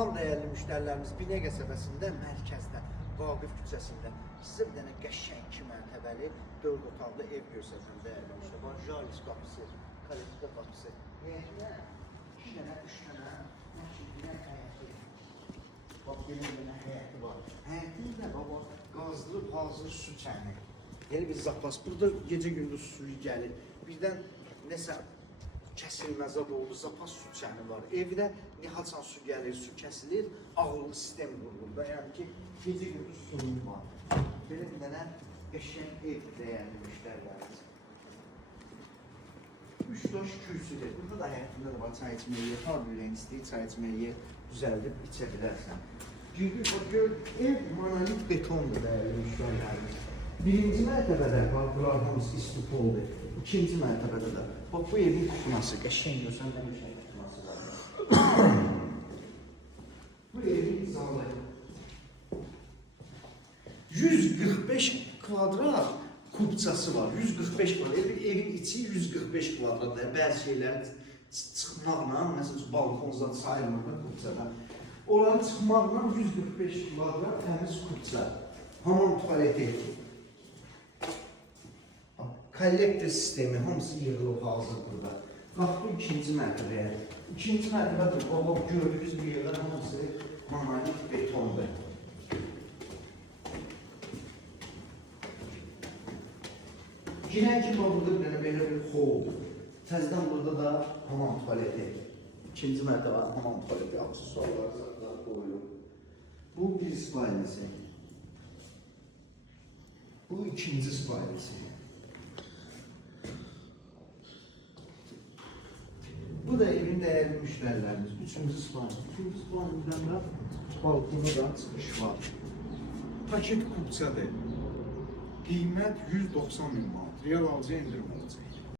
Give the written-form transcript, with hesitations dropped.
Salam dəyərli müştərilərimiz, Binəqə qəsəbəsində, mərkəzdə, Vaqif küçəsində sizə bir dənə qəşəng 2 mərtəbəli 4 otaqlı ev göstərəcəm dəyərli müştərilər. Jalis qapısı, kalifka qapısı, yerinə 2 dənə, 3 dənə, bir həyəti. Bax, bir dənə həyəti var. Həyətin də baba, qazlı, hazır su çəni. Yəni bir zapas, burada gecə-gündüz suyu gəlir. Birdən nəsə kəsilməzad oldu, zapas su çəni var. Evdə haçan su gəlir, su kəsilir, ağırlı sistem qurulur. Yəni ki, gecə-gündüz suyu var. Belə bir dənə qəşəng ev dəyərli müştərilərimiz. 3 daş kürsüdür. Burada da həyətində də var, çay içməyə yer, har bir rəng istəyir, çay içməyə yer düzəldib içə bilərsən. Girdik, gör, ev monolit betondur dəyərli müştərilərimiz. Birinci mərtəbədə qapılar hamısı istipoldur. İkinci mərtəbədə də. Bax, bu evin kutunası, qəşəng görsən, qəşəng kutunası var. Bu evin zalı. 145 kvadrat kubçası var. 145 kvadrat. Evin içi 145 kvadratdır. Bəzi şeyləri çıxmaqla, məsələn, balkondan sayılmaqla kubçada. Onları çıxmaqla 145 kvadrat təmiz kubça. Hamam tuvaleti. Kollektor sistemi, hamısı yığılıb hazır burada. Qalxdı ikinci mərtəbəyə. İkinci mərtəbədir, o gördüyünüz bir yerlər hamısı monolit betondur. Girən ki, burada bir dənə belə bir holdur. Təzdən burada da hamam tuvaleti. İkinci mərtəbə hamam tuvaleti, aksesuarlar qoyulur. Bu bir spalnisi. Bu ikinci spalnisi. Bu da evin dəyərli müştərilərimiz. Üçüncü spalni. Üçüncü spalnidən də balkona da çıxış var. Paket kubçadır. Qiymət 190 min manat. Real alıcı indirim olacaq.